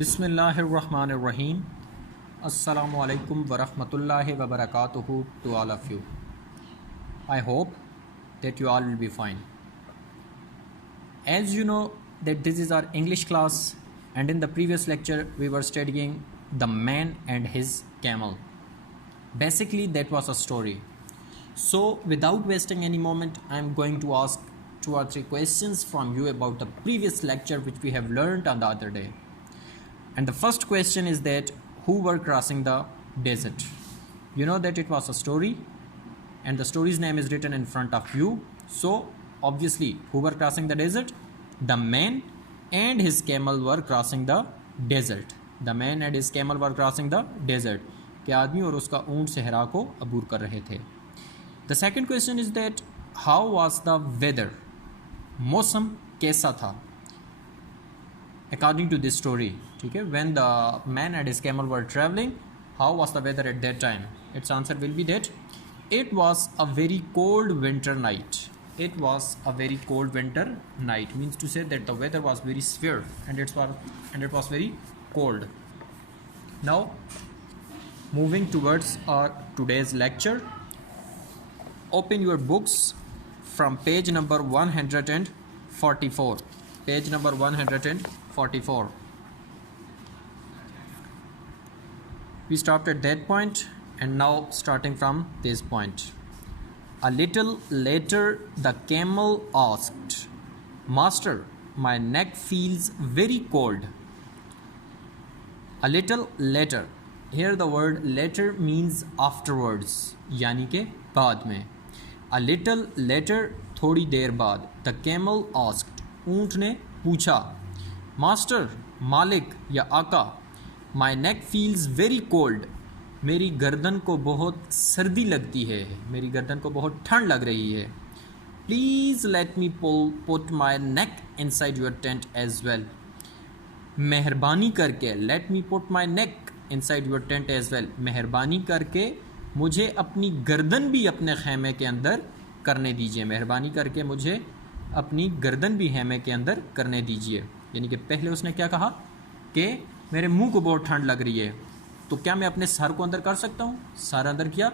Bismillahirrahmanirrahim. Assalamu alaikum wa rahmatullahi wa barakatuhu to all of you. I hope that you all will be fine. As you know that this is our English class, and in the previous lecture we were studying the man and his camel. Basically that was a story. So without wasting any moment, I am going to ask 2 or 3 questions from you about the previous lecture which we have learned on the other day. And the first question is that who were crossing the desert? You know that it was a story and the story's name is written in front of you. So obviously who were crossing the desert? The man and his camel were crossing the desert. The man and his camel were crossing the desert. कि आदमी और उसका ऊंट सहरा को अबूर कर रहे थे. The second question is that how was the weather? मौसम कैसा था? According to this story, ठीक है, when the man and his camel were traveling, how was the weather at that time? Its answer will be that it was a very cold winter night. It was a very cold winter night, means to say that the weather was very severe and it was very cold. Now moving towards our today's lecture, open your books from page number 144. Page number 144. We stopped at that point and now starting from this point. A little later the camel asked, "Master, my neck feels very cold." A little later. Here the word later means afterwards, यानी के बाद में. A little later, थोड़ी देर बाद. The camel asked, ऊँट ने पूछा. Master, मालिक या आका, my neck feels very cold. मेरी गर्दन को बहुत सर्दी लगती है, मेरी गर्दन को बहुत ठंड लग रही है. Please let me put my neck inside your tent as well. मेहरबानी करके, let me put my neck inside your tent as well. मेहरबानी करके मुझे अपनी गर्दन भी अपने खैमे के अंदर करने दीजिए. मेहरबानी करके मुझे अपनी गर्दन भी खैमे के अंदर करने दीजिए. यानी कि पहले उसने क्या कहा कि मेरे मुंह को बहुत ठंड लग रही है, तो क्या मैं अपने सर को अंदर कर सकता हूँ? सर अंदर किया.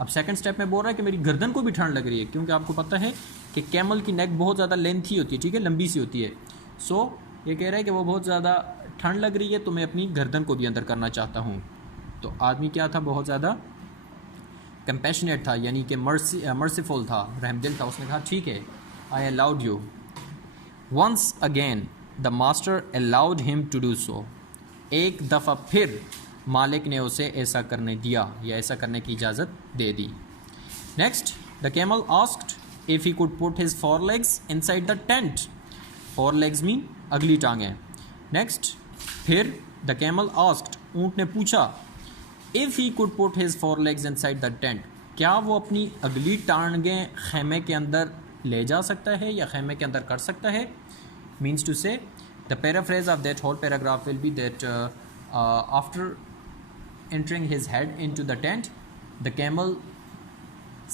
अब सेकंड स्टेप में बोल रहा है कि मेरी गर्दन को भी ठंड लग रही है, क्योंकि आपको पता है कि कैमल की नेक बहुत ज़्यादा लेंथी होती है, ठीक है, लंबी सी होती है. सो ये कह रहा है कि वो बहुत ज़्यादा ठंड लग रही है, तो मैं अपनी गर्दन को भी अंदर करना चाहता हूँ. तो आदमी क्या था? बहुत ज़्यादा कंपैशनेट था, यानी कि मर्सीफुल था, रहमदिल था. उसने कहा ठीक है, I allowed you. Once again the master allowed him to do so. एक दफ़ा फिर मालिक ने उसे ऐसा करने दिया या ऐसा करने की इजाज़त दे दी. Next, the camel asked if he could put his 4 legs inside the tent. 4 legs mean अगली टांगें. नेक्स्ट, फिर द कैमल आस्क्ड, ऊँट ने पूछा, if he could put his 4 legs inside the tent. क्या वो अपनी अगली टांगें खैमे के अंदर ले जा सकता है या खैमे के अंदर कर सकता है? Means to say the paraphrase of that whole paragraph will be that after entering his head into the tent, the camel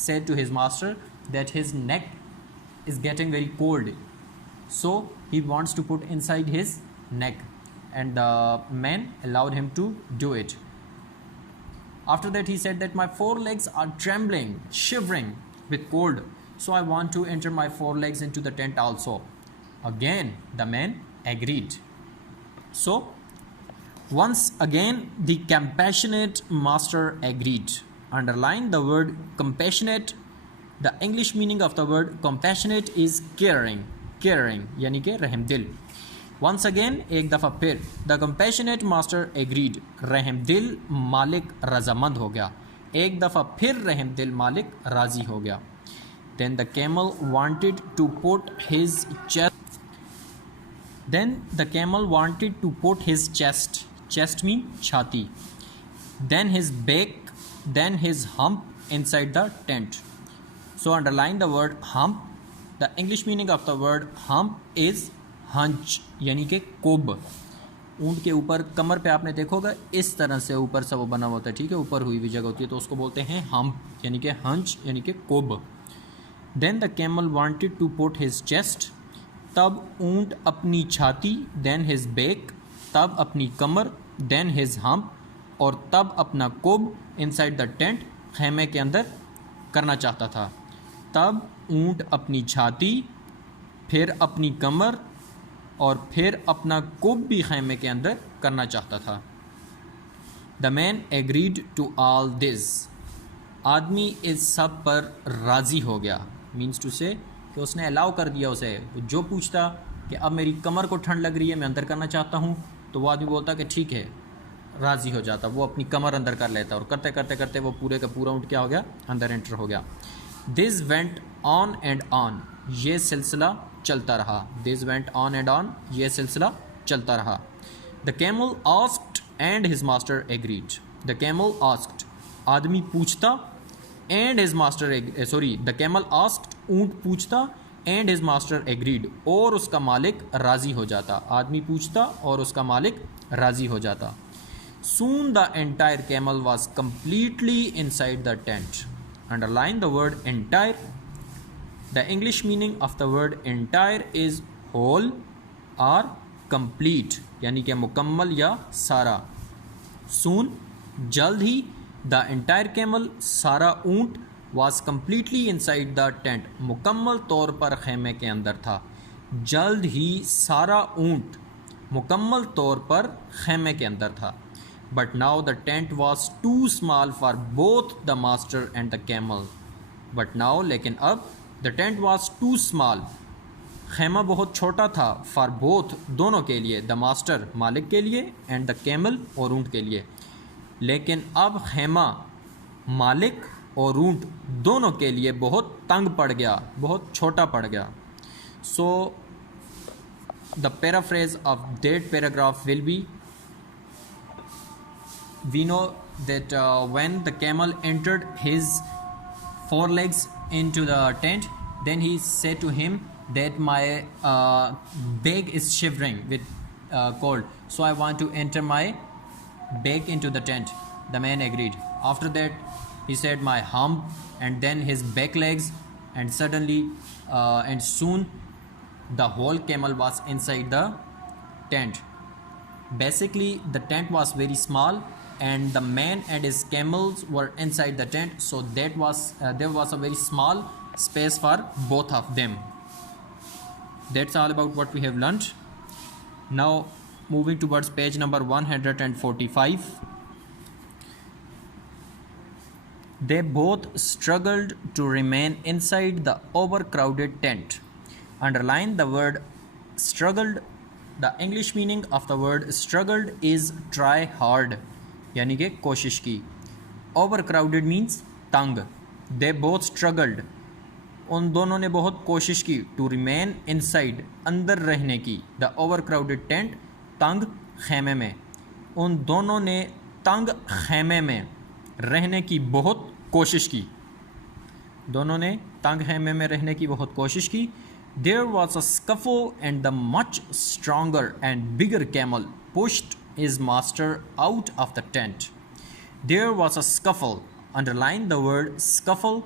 said to his master that his neck is getting very cold, so he wants to put inside his neck, and the man allowed him to do it. After that he said that my 4 legs are trembling, shivering with cold, so I want to enter my 4 legs into the tent also. Again the man agreed. So once again the compassionate master agreed. Underline the word compassionate. The English meaning of the word compassionate is caring. Caring यानी कि रहमदिल. Once again, एक दफ़ा फिर, the compassionate master agreed. रहमदिल मालिक रजामंद हो गया. एक दफ़ा फिर रहमदिल मालिक राज़ी हो गया. Then the camel wanted to put his chest. Then the camel wanted to put his chest. Chest mean छाती. Then his back, then his hump inside the tent. So underline the word hump. The English meaning of the word hump is hunch, यानी कि कोब. ऊँट के ऊपर कमर पे आपने देखोगा इस तरह से ऊपर से वो बना होता है, ठीक है, ऊपर हुई हुई जगह होती है, तो उसको बोलते हैं hump, यानी कि hunch, यानी कि कोब. Then the camel wanted to put his chest. तब ऊँट अपनी छाती, then his back, तब अपनी कमर, देन हिज हम्प, और तब अपना कोब, इनसाइड द टेंट, खैमे के अंदर करना चाहता था। तब ऊँट अपनी छाती, फिर अपनी कमर और फिर अपना कोब भी खैमे के अंदर करना चाहता था। The man agreed to all this, आदमी इस सब पर राज़ी हो गया। मीन्स टू से कि उसने अलाउ कर दिया उसे। जो पूछता कि अब मेरी कमर को ठंड लग रही है, मैं अंदर करना चाहता हूँ, तो वो आदमी बोलता कि ठीक है, राज़ी हो जाता। वो अपनी कमर अंदर कर लेता और करते करते करते वो पूरे का पूरा ऊँट क्या हो गया, अंदर एंटर हो गया। This went on and on, ये सिलसिला चलता रहा। This went on and on, ये सिलसिला चलता रहा। The camel asked and his master agreed. The camel asked, आदमी पूछता, and his master the camel asked, ऊँट पूछता, एंड हिज मास्टर एग्रीड, और उसका मालिक राज़ी हो जाता। आदमी पूछता और उसका मालिक राज़ी हो जाता। Soon the entire camel was completely inside the tent. Underline the word entire. The English meaning of the word entire is whole or complete, यानी कि मुकम्मल या सारा। Soon, जल्द ही, the entire camel, सारा ऊँट, was completely inside the tent, मुकम्मल तौर पर खैमे के अंदर था। जल्द ही सारा ऊँट मुकम्मल तौर पर खैमे के अंदर था। But now the tent was too small for both the master and the camel. But now, लेकिन अब, the tent was too small, खैमा बहुत छोटा था, for both, दोनों के लिए, the master, मालिक के लिए, and the camel, और ऊँट के लिए। लेकिन अब खैमा मालिक और ऊँट दोनों के लिए बहुत तंग पड़ गया, बहुत छोटा पड़ गया। So the paraphrase of that paragraph will be, we know that when the camel entered his forelegs into the tent, then he said to him that my back is shivering with cold, so I want to enter my back into the tent. The man agreed. After that, he said my hump, and then his back legs, and suddenly and soon the whole camel was inside the tent. Basically, the tent was very small, and the man and his camels were inside the tent, so that was there was a very small space for both of them. That's all about what we have learned. Now moving towards page number 145. They both struggled to remain inside the overcrowded tent. Underline the word struggled. The English meaning of the word struggled is try hard, यानी कि कोशिश की। Overcrowded means तंग। They both struggled, उन दोनों ने बहुत कोशिश की, to remain inside, अंदर रहने की, the overcrowded tent, तंग खैमे में। उन दोनों ने तंग खैमे में रहने की बहुत कोशिश की। दोनों ने तंग खैमे में रहने की बहुत कोशिश की। There was a scuffle, and the much stronger and bigger camel pushed his master out of the tent. There was a scuffle. Underline the word scuffle.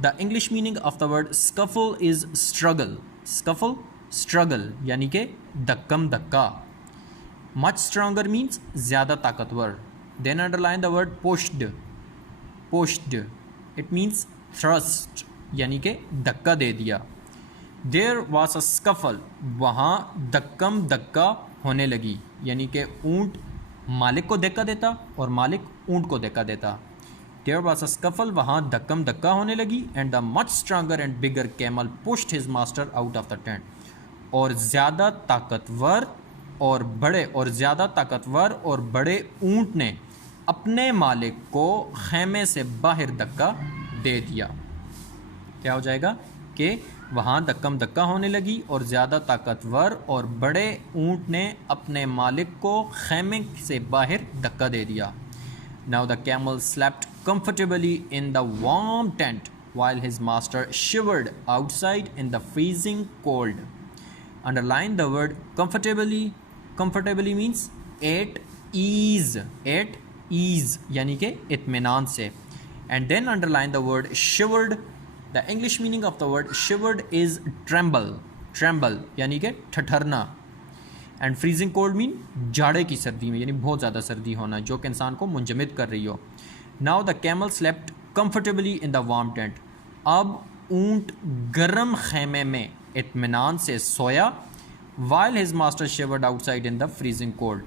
The English meaning of the word scuffle is struggle. Scuffle, struggle, यानी कि धक्कम धक्का। Much stronger means ज़्यादा ताकतवर। Then underline the word pushed. Pushed, it means thrust, यानी कि धक्का दे दिया। There was a scuffle, वहाँ धक्कम धक्का होने लगी, यानी कि ऊँट मालिक को धक्का देता और मालिक ऊँट को धक्का देता। There was a scuffle, वहाँ धक्कम धक्का होने लगी, and the much stronger and bigger camel pushed his master out of the tent. और ज़्यादा ताकतवर और बड़े ऊँट ने अपने मालिक को खैमे से बाहर धक्का दे दिया। क्या हो जाएगा कि वहाँ धक्कम धक्का होने लगी और ज़्यादा ताकतवर और बड़े ऊँट ने अपने मालिक को खैमे से बाहर धक्का दे दिया। Now the camel slept comfortably in the warm tent while his master shivered outside in the freezing cold. Underline the word comfortably. Comfortably means at ease. At ease यानी कि इत्मीनान से। And then underline the word shivered. The English meaning of the word shivered is tremble. Tremble यानी कि ठठरना। And freezing cold mean जाड़े की सर्दी में, यानी बहुत ज़्यादा सर्दी होना जो कि इंसान को मुंजमद कर रही हो. Now the camel slept comfortably in the warm tent. अब ऊंट गर्म खेमे में इत्मीनान से सोया. While his master shivered outside in the freezing cold.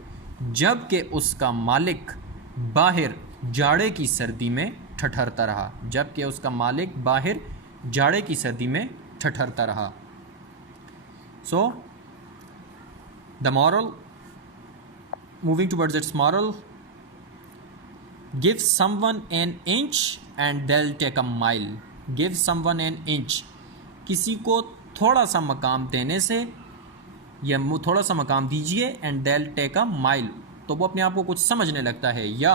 जबकि उसका मालिक बाहर जाड़े की सर्दी में ठठरता रहा. जबकि उसका मालिक बाहर जाड़े की सर्दी में ठठरता रहा. So the moral, moving towards its moral, give someone an inch and they'll take a mile. Give someone an inch, किसी को थोड़ा सा मकाम देने से या थोड़ा सा मकाम दीजिए, and they'll take a mile, तो वो अपने आप को कुछ समझने लगता है. या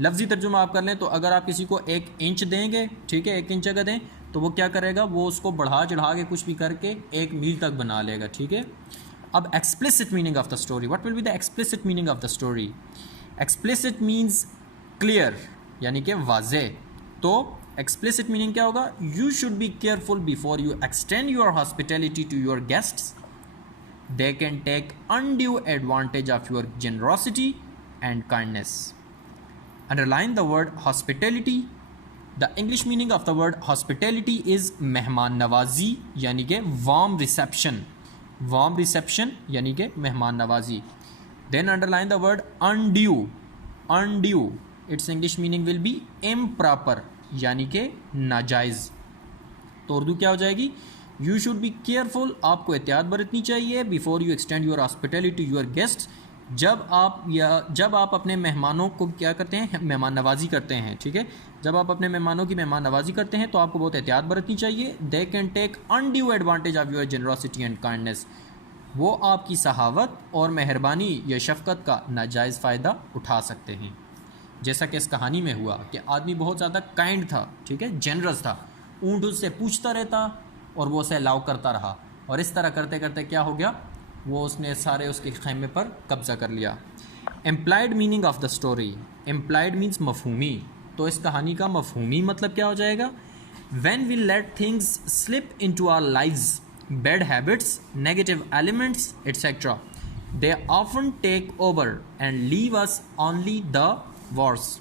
लफ्ज़ी तर्जुमा आप कर लें तो अगर आप किसी को 1 इंच देंगे, ठीक है, 1 इंच अगर दें तो वो क्या करेगा, वो उसको बढ़ा चढ़ा के कुछ भी करके 1 मील तक बना लेगा. ठीक है. अब explicit meaning of the story, what will be the explicit meaning of the story? Explicit means clear, यानी कि वाज़े. तो एक्सप्लिसिट मीनिंग क्या होगा? You should be careful before you extend your hospitality to your guests. They can take undue advantage of your generosity and kindness. Underline the word hospitality. The English meaning of the word hospitality is मेहमान नवाजी, यानी कि warm reception. Warm reception यानी कि मेहमान नवाजी. Then underline the word undue. Undue, its English meaning will be improper, यानी कि नाजायज़. तो उर्दू क्या हो जाएगी? You should be careful, आपको एहतियात बरतनी चाहिए. Before you extend your hospitality to your guests, जब आप अपने मेहमानों को क्या करते हैं, मेहमान नवाजी करते हैं. ठीक है. जब आप अपने मेहमानों की मेहमान नवाजी करते हैं तो आपको बहुत एहतियात बरतनी चाहिए. They can take undue advantage of your generosity and kindness. वो आपकी सहावत और मेहरबानी या शफकत का नाजायज़ फ़ायदा उठा सकते हैं. जैसा कि इस कहानी में हुआ कि आदमी बहुत ज़्यादा काइंड था, ठीक है, जेनरस था. ऊँट उससे पूछता रहता और वो उसे अलाउ करता रहा, और इस तरह करते करते क्या हो गया, वो उसने सारे उसके खैमे पर कब्ज़ा कर लिया. Implied meaning of the story. Implied means मफहूमी. तो इस कहानी का मफहूमी मतलब क्या हो जाएगा? When we let things slip into our lives, bad habits, negative elements etcetera, they often take over and leave us only the worse.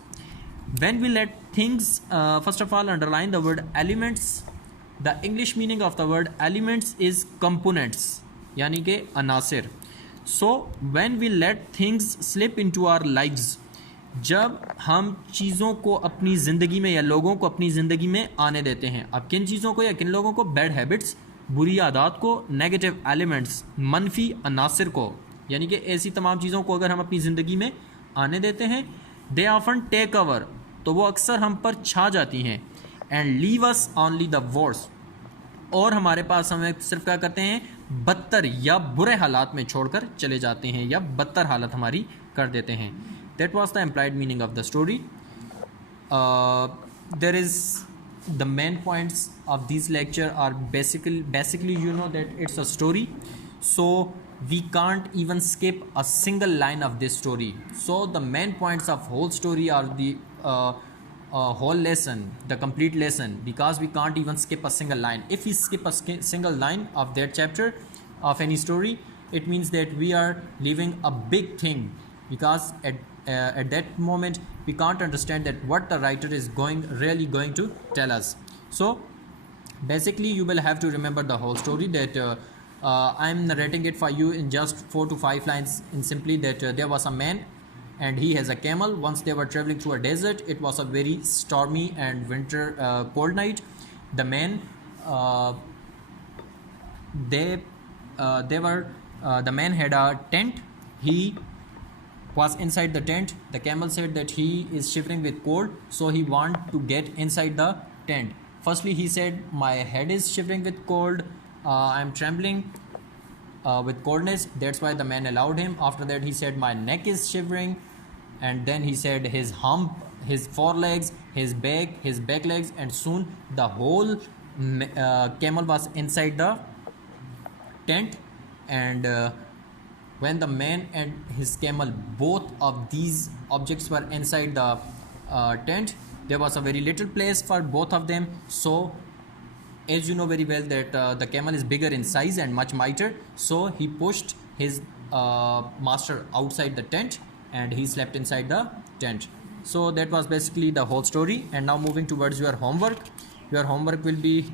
When we let things, first of all underline the word elements. The English meaning of the word elements is components, यानी कि अनासिर. So when we let things slip into our lives, जब हम चीज़ों को अपनी ज़िंदगी में या लोगों को अपनी ज़िंदगी में आने देते हैं. अब किन चीज़ों को या किन लोगों को? बैड हैबिट्स, बुरी आदत को, नेगेटिव एलिमेंट्स, मनफी अनासिर को, यानी कि ऐसी तमाम चीज़ों को अगर हम अपनी ज़िंदगी में आने देते हैं. दे ऑफन टेक ओवर, तो वो अक्सर हम पर छा जाती हैं. And leave us only the worse, और हमारे पास हमें सिर्फ क्या करते हैं, बदतर या बुरे हालात में छोड़कर चले जाते हैं या बदतर हालत हमारी कर देते हैं. That was the implied meaning of the story. There is the main points of this lecture are basically you know that it's a story, so we can't even skip a single line of this story. So the main points of whole story are the whole lesson, the complete lesson, because we can't even skip a single line. If we skip a single line of that chapter of any story, it means that we are leaving a big thing, because at that moment we can't understand that what the writer is really going to tell us. So basically you will have to remember the whole story, that I'm narrating it for you in just 4 to 5 lines, in simply that there was a man and he has a camel. Once they were traveling through a desert. It was a very stormy and winter cold night. The man the man had a tent. He was inside the tent. The camel said that he is shivering with cold, so he want to get inside the tent. Firstly he said, my head is shivering with cold, I'm trembling with coldness. That's why the man allowed him. After that he said, my neck is shivering, and then he said his hump, his forelegs, his back legs, and soon the whole camel was inside the tent. And when the man and his camel, both of these objects were inside the tent, there was a very little place for both of them. So as you know very well that the camel is bigger in size and much mightier, so he pushed his master outside the tent and he slept inside the tent. So that was basically the whole story. And now moving towards your homework. Your homework will be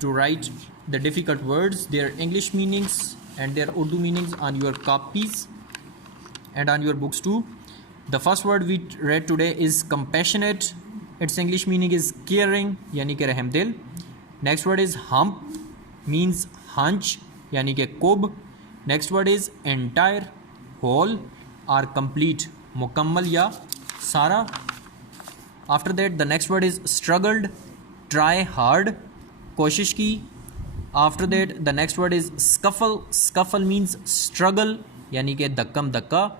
to write the difficult words, their English meanings and their Urdu meanings on your copies and on your books too. The first word we read today is compassionate. Its English meaning is caring, yani ke rahmdil. Next word is hump, means hunch, yani ke kub. Next word is entire, whole or complete, mukammal ya sara. After that, the next word is struggled, try hard, koshish ki. After that, the next word is scuffle. Scuffle means struggle, yani ke dakkam dakka.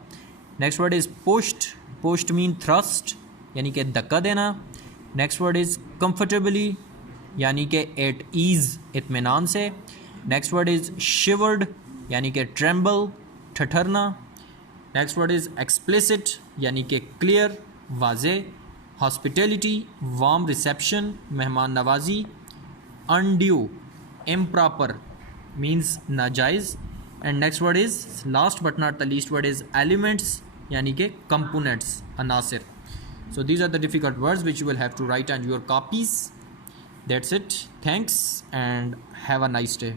Next word is pushed. Pushed means thrust, yani ke dakka dena. Next word is comfortably, यानी कि at ease इत्मीनान से. Next word is shivered यानी कि tremble ठठरना. Next word is explicit यानी कि clear वाजे. हॉस्पिटैलिटी वार्म रिसेप्शन मेहमान नवाजी. अनड्यू इम्प्रॉपर मीन्स नाजायज़. And next word is last but not the least word is elements यानी कि कंपोनेंट्स अनासिर. So these are the difficult words which you will have to write on your copies. That's it. Thanks and have a nice day.